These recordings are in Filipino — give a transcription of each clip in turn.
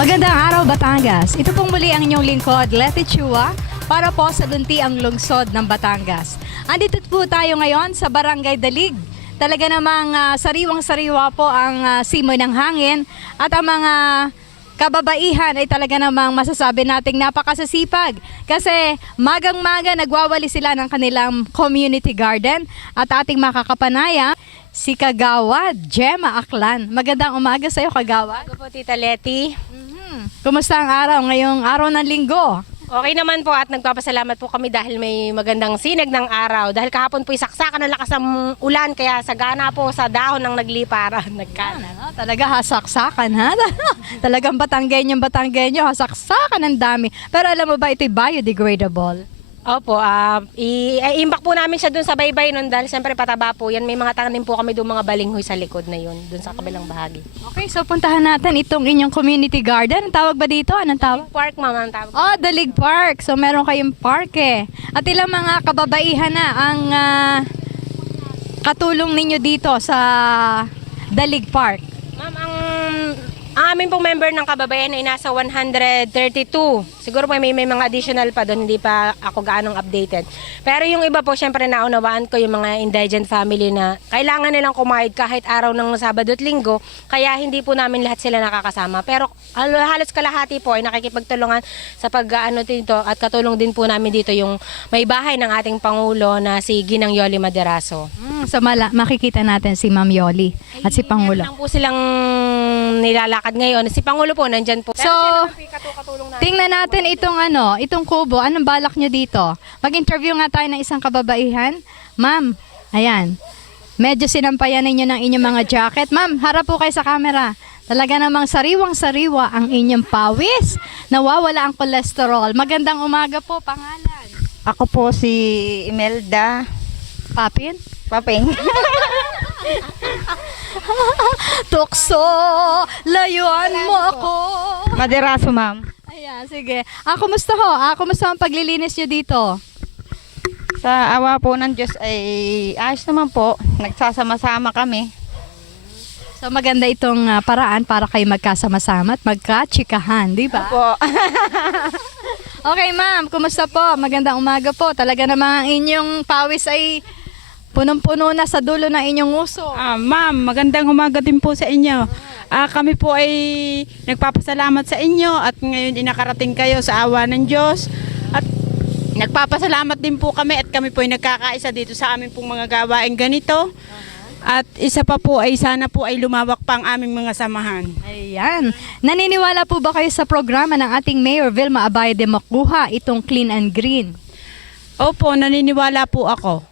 Magandang araw, Batangas. Ito pong muli ang inyong lingkod, Letty Chua, para po sa Luntiang Lungsod ng Batangas. Andito po tayo ngayon sa Barangay Dalig. Talaga namang sariwang-sariwa po ang simoy ng hangin at ang mga kababaihan ay talaga namang masasabi nating napakasasipag kasi magang-maga nagwawali sila ng kanilang community garden at ating makakapanaya si Kagawad Gemma Aklan. Magandang umaga sa iyo, Kagawad. Ako po, Tita Letty. Kumusta ang araw ngayong araw ng linggo? Okay naman po at nagpapasalamat po kami dahil may magandang sinag ng araw. Dahil kahapon po isaksakan ng lakas ng ulan kaya sagana po sa dahon ng nagliparan. Ano, talaga hasaksakan ha? Talagang Batanggenyo, hasaksakan ng dami. Pero alam mo ba ito'y biodegradable? Opo, i-imbak po namin siya dun sa baybay nun dahil siyempre pataba po yan. May mga tanim po kami doon mga balinghoy sa likod na yun, dun sa kabilang bahagi. Okay, so puntahan natin itong inyong community garden. Ang tawag ba dito? Anong tawag? Park, ma'am, ang tawag. Oh, Dalig Park. So meron kayong park eh. At ilang mga kababaihan na ang katulong ninyo dito sa Dalig Park? Ma'am, ang aming pong member ng kababayan ay nasa 132. Siguro po may mga additional pa doon, hindi pa ako gaanong updated. Pero yung iba po, syempre naunawaan ko yung mga indigent family na kailangan nilang kumayod kahit araw ng Sabado at Linggo, kaya hindi po namin lahat sila nakakasama. Pero halos kalahati po ay nakikipagtulungan sa pag-ano dito at katulong din po namin dito yung may bahay ng ating Pangulo na si Ginang Yoli Maderaso. So makikita natin si Ma'am Yoli at si Pangulo. Meron lang po silang nilalakad ngayon. Si Pangulo po nandyan po. So, tingnan natin itong kubo. Anong balak nyo dito? Mag-interview nga tayo ng isang kababaihan. Ma'am, ayan. Medyo sinampayan ninyo ng inyong mga jacket. Ma'am, harap po kayo sa camera. Talaga namang sariwang-sariwa ang inyong pawis. Nawawala ang kolesterol. Magandang umaga po, pangalan. Ako po si Imelda Papin? Papeng. Tukso, layuan mo ako. Maderaso, ma'am. Ayan, sige. Kumusta ho? Kumusta ang paglilinis nyo dito? Sa awa po ng Diyos ay ayos naman po. Nagsasama-sama kami. So maganda itong paraan para kayo magkasama-sama at magkatsikahan, di ba? Po. Okay, ma'am. Kumusta po? Magandang umaga po. Talaga namang ang inyong pawis ay punong-puno na sa dulo ng inyong uso. Ma'am, magandang umaga din po sa inyo. Kami po ay nagpapasalamat sa inyo at ngayon inakarating kayo sa awa ng Diyos. At nagpapasalamat din po kami at kami po ay nagkakaisa dito sa aming pong mga gawain ganito. At isa pa po ay sana po ay lumawak pa ang aming mga samahan. Ayan. Naniniwala po ba kayo sa programa ng ating Mayor Vilma Abay de Macuja, itong Clean and Green? Opo, naniniwala po ako.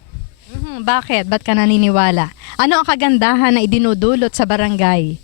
Bakit? Ba't ka naniniwala? Ano ang kagandahan na idinudulot sa barangay?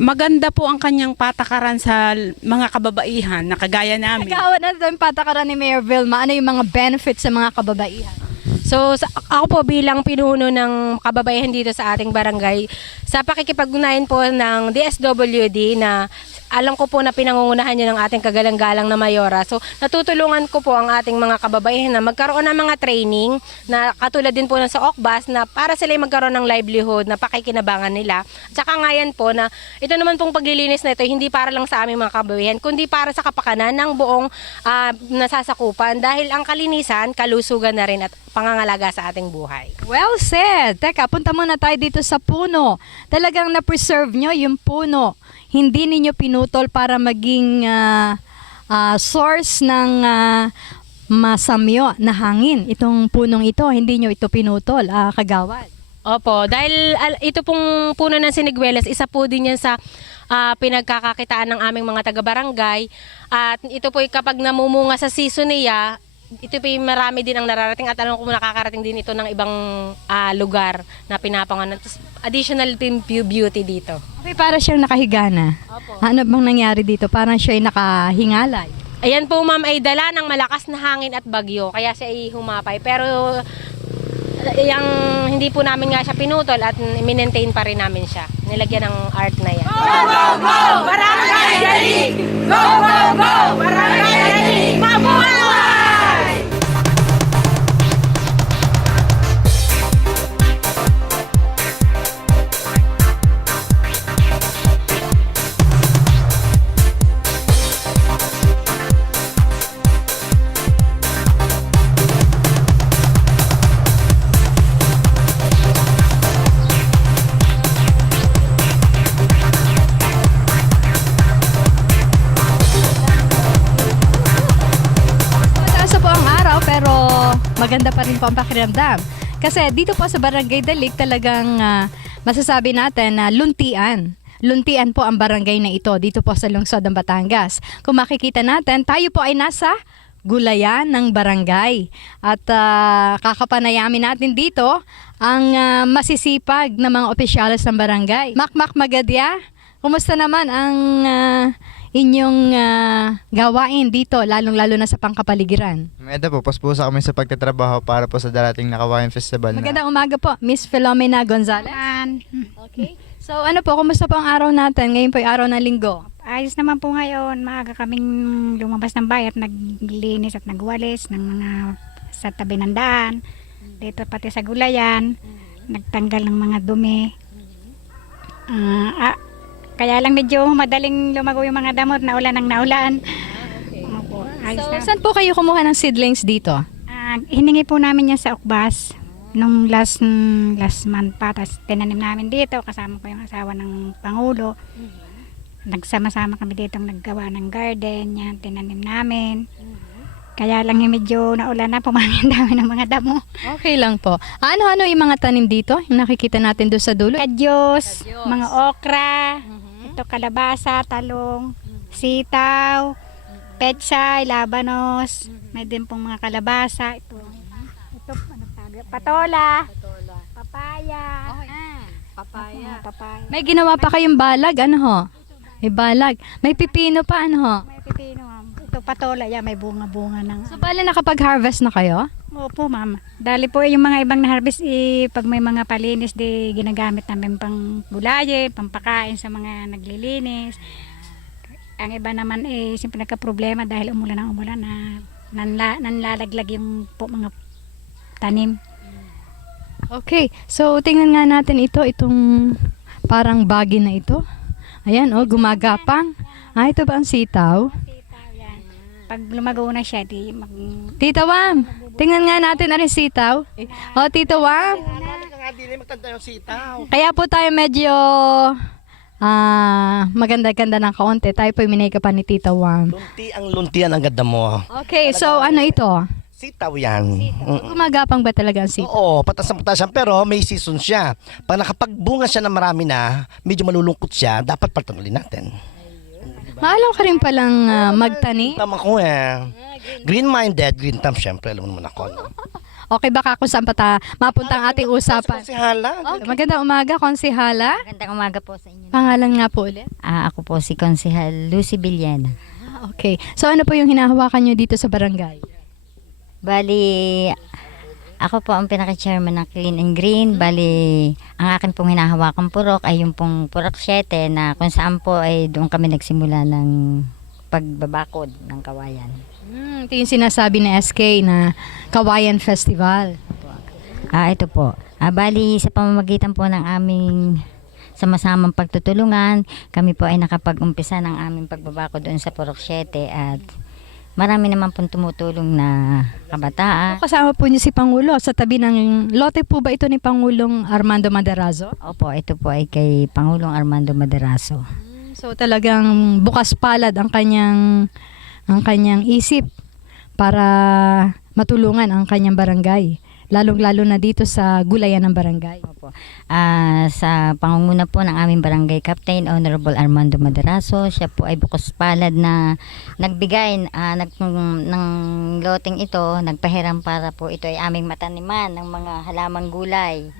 Maganda po ang kanyang patakaran sa mga kababaihan na kagaya namin. Nagkawan na ito yung patakaran ni Mayor Vilma. Ano yung mga benefits sa mga kababaihan? So, ako po bilang pinuno ng kababayan dito sa ating barangay, sa pakikipag-ugnayan po ng DSWD na alam ko po na pinangungunahan niyo ng ating kagalang-galang na Mayora. So, natutulungan ko po ang ating mga kababaihan na magkaroon ng mga training na katulad din po ng sa OCBAS na para sila magkaroon ng livelihood na pakikinabangan nila. At saka ngayon po na ito naman pong paglilinis na ito hindi para lang sa aming mga kababaihan, kundi para sa kapakanan ng buong nasasakupan dahil ang kalinisan, kalusugan na rin at pangangalaga sa ating buhay. Well said! Teka, punta muna tayo dito sa puno. Talagang na-preserve nyo yung puno. Hindi ninyo pinutol para maging source ng masamyo na hangin. Itong punong ito, hindi nyo ito pinutol, Kagawad. Opo, dahil ito pong puno ng siniguelas, isa po din yan sa pinagkakakitaan ng aming mga taga-barangay. At ito po kapag namumunga sa season niya, ito po marami din ang nararating at alam ko nakakarating din ito ng ibang lugar na pinapangalan. Additional beauty dito. Okay, para siyang nakahiga na. Opo. Ano bang nangyari dito? Parang siya ay nakahingalay. Ayan po ma'am ay dala ng malakas na hangin at bagyo kaya siya ay humapay. Pero yung hindi po namin nga siya pinutol at minentain pa rin namin siya. Nilagyan ng art na yan. Go, go, go! Barangay Dalig! Go, go, go! Barangay Dalig! Mabuhay! maganda pa rin po ang pakiramdam. Kasi dito po sa Barangay Dalig talagang masasabi natin na luntian. Luntian po ang barangay na ito dito po sa lungsod ng Batangas. Kung makikita natin, tayo po ay nasa gulayan ng barangay. At kakapanayamin natin dito ang masisipag na mga opisyalis ng barangay. Makmak Magadya, kumusta naman ang inyong gawain dito, lalong-lalo na sa pangkapaligiran? Ito po, paspusa kami sa pagtatrabaho para po sa darating na Kawayan Festival na. Magandang umaga po, Miss Filomena Gonzalez. Okay. So ano po, kumusta po ang araw natin? Ngayon po ay araw ng linggo. Ayos naman po ngayon. Maaga kaming lumabas ng bayan at naglinis at nagwalis ng mga sa tabi ng daan. Dito pati sa gulayan. Nagtanggal ng mga dumi. Kaya lang medyo madaling lumago yung mga damot na ulan ng naulan. Opo, ayos So na. saan po kayo kumuha ng seedlings dito? Hiningi po namin yan sa Ukbas nung last month pa. Tapos tinanim namin dito kasama ko yung asawa ng Pangulo. Nagsama-sama kami dito naggawa ng garden, yan, tinanim namin. Kaya lang yung medyo naulan na, pumangin dami ng mga damo. Okay lang po. Ano-ano yung mga tanim dito? Yung nakikita natin doon sa dulo? Kadyos, mga okra, ito kalabasa, talong, sitaw, pechay, labanos, may din pong mga kalabasa, ito ano tawag, patola, papaya, papaya. May ginawa pa kayong balag, ano ho? May balag. May pipino pa, ano ho? May pipino, ma'am. Ito patola, yan, may bunga-bunga ng... So bali nakapag-harvest na kayo? Opo, ma'am. Dali po yung mga ibang na-harvest, pag may mga palinis, di ginagamit namin pang gulaye, pampakain sa mga naglilinis. Ang iba naman, siyempre nagka-problema dahil umulan ng umulan na nanlalaglag yung po mga tanim. Okay. So tingnan nga natin itong parang bagi na ito. Ayan, oh, gumagapang. Ito ba ang sitaw? Sitaw, yan. Pag lumago na siya, di Tita Wam, tingnan nga natin ang sitaw. Oh, Tita Wam. Kaya po tayo medyo maganda-ganda ng kaunti. Tayo po yung minake-upan ni Tita Wam. Luntian ang ganda mo. Okay, so ano ito? Sitaw yan. Gumagapang ba talaga ang sitaw? Oo, patas na patas yan, pero may season siya. Pag nakapagbunga siya ng marami na, medyo malulungkot siya, dapat patanggalin natin. Maalam ka rin palang magtani? Tama ko Green-minded, green thumb, syempre, alam mo naman ako. No? Okay, baka kung saan mapunta ang ating usapan. Si Hala. Okay. Magandang umaga, Konsihala. Magandang umaga po sa inyo. Pangalan nga po ulit. Ako po si Konsehal Lucy Villena. Okay. So ano po yung hinahawakan nyo dito sa barangay? Bali, ako po ang pinaka-chairman ng Clean and Green. Bali, ang akin pong hinahawakan purok ay yung pong purok 7 na kung saan po ay doon kami nagsimula ng pagbabakod ng kawayan. Ito yung sinasabi ni SK na Kawayan Festival. Ito po. Bali, sa pamamagitan po ng aming sama-samang pagtutulungan, kami po ay nakapag-umpisa ng aming pagbabakod doon sa purok 7 at marami naman pong tumutulong na kabataan. Kasama po niyo si Pangulo sa tabi ng lote po ba ito ni Pangulong Armando Maderazo? Opo, ito po ay kay Pangulong Armando Maderazo. So talagang bukas palad ang kanyang isip para matulungan ang kanyang barangay. Lalong-lalo na dito sa gulayan ng barangay. Opo. Sa pangunguna po ng aming barangay captain, Honorable Armando Maderazo, siya po ay bukas palad na nagbigay ng loteng ito, nagpahiram para po ito ay aming mataniman ng mga halamang gulay.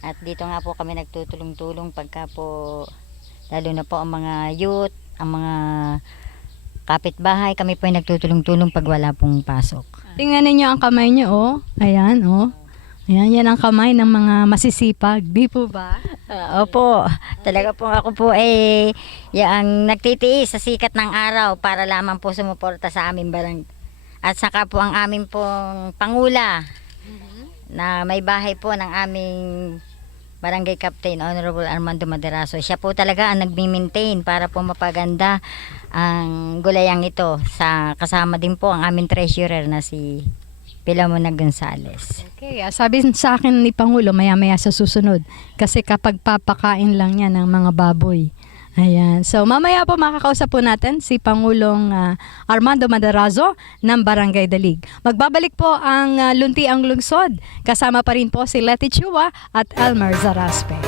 At dito nga po kami nagtutulong-tulong pagka po, lalo na po ang mga youth, ang mga kapitbahay, kami po ay nagtutulong-tulong pag wala pong pasok. Tingnan ninyo ang kamay niyo, oh. Ayan, oh. Ayan, yan ang kamay ng mga masisipag. Di po ba? Opo, talaga po ako po yung nagtitiis sa sikat ng araw para lamang po sumuporta sa aming barangay. At saka po ang aming pong pangula na may bahay po ng aming barangay captain, Honorable Armando Maderazo. Siya po talaga ang nagmi-maintain para po mapaganda ang gulayang ito. Kasama din po ang aming treasurer na si Pilomena Gonzalez. Okay, sabi sa akin ni Pangulo maya-maya sa susunod kasi kapag papakain lang niya ng mga baboy Ayan. So mamaya po makakausap po natin si Pangulong Armando Madarazo ng Barangay Dalig. Magbabalik po ang Lunti ang Lungsod. Kasama pa rin po si Letty Chua at Elmer Zaraspe.